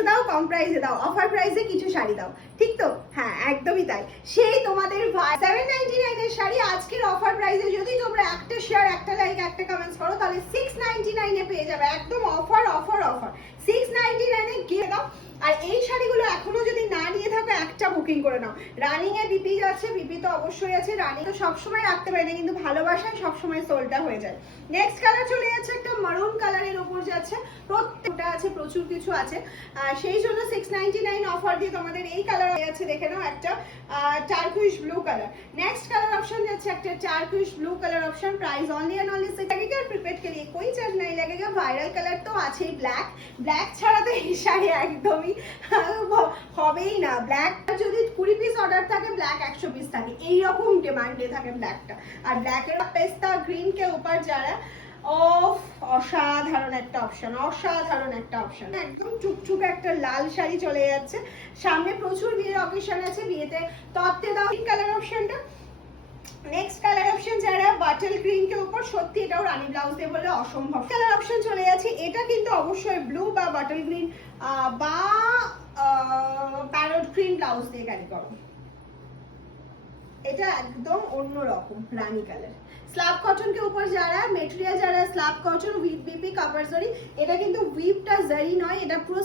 প্রাইসে দাও, কম প্রাইসে দাও, অফার প্রাইসে কিছু শাড়ি দাও, ঠিক তো? হ্যাঁ একদমই তাই। সেই তোমাদের 799 এর শাড়ি আজকের অফার প্রাইসে যদি তোমরা একটা শেয়ার, একটা লাইক, একটা কমেন্টস করো তাহলে 699 এ পেয়ে যাবে। একদম অফার অফার অফার, 699 এ গিয়ে দাও। আর এই শাড়িগুলো এখনো যদি না নিয়ে থাকো একটা বুকিং করে নাও। রানিং এ বিপি যাচ্ছে, বিপি তো অবশ্যই আছে, রানিং তো সবসময় রাখতে পারি না, কিন্তু ভালোবাসায় সবসময় সোল্ডটা হয়ে যায়। নেক্সট কালার চলে যাচ্ছে একটা মারুন কালারের উপর যাচ্ছে, প্রত্যেকটা আছে, প্রচুর কিছু আছে, সেই জন্য 699 অফার দিয়ে তোমাদের এই কালার আছে, দেখে নাও একটা turquoise blue colour. Next colour option যাচ্ছে একটা turquoise blue colour option, price only and only 6 लगेगा। प्रीपेड के लिए कोई चार्ज नहीं लगेगा। वायरल कलर तो আছেই, ব্ল্যাক, ব্ল্যাক ছাড়া তো এই শাড়ি একদমই হবেই না। ব্ল্যাক যদি 20 পিস অর্ডার থাকে, ব্ল্যাক 100 পিস থাকে, এই রকম ডিমান্ডে থাকে ব্ল্যাকটা। আর ব্ল্যাকের পেস্তা গ্রিন के ऊपर যারা অসাধারণ একটা অপশন, অসাধারণ একটা অপশন, একদম টুকটুক একটা লাল শাড়ি চলে যাচ্ছে। সামনে প্রচুর বিয়ের অকেশন আছে, বিয়েতে তত্ত্বে দাও কালার অপশনটা। নেক্সট কালার অপশন যারা বাটল গ্রিন के ऊपर, সত্যি এটাও রানী ব্লাউজ দিয়ে বলে অসম্ভব কালার অপশন চলে যাচ্ছে। এটা কিন্তু অবশ্যই ব্লু বা বাটল গ্রিন বা প্যারট গ্রিন ব্লাউজ দিয়ে ক্যারি করো। এটা একদম অন্যরকম রানী কালার। স্ল্যাব কটন के ऊपर যারা মেটেরিয়াল, যারা স্ল্যাব কটন উইথ বিপি কাপড় জরি, এটা কিন্তু উইপটা জরি নয়, এটা পুরো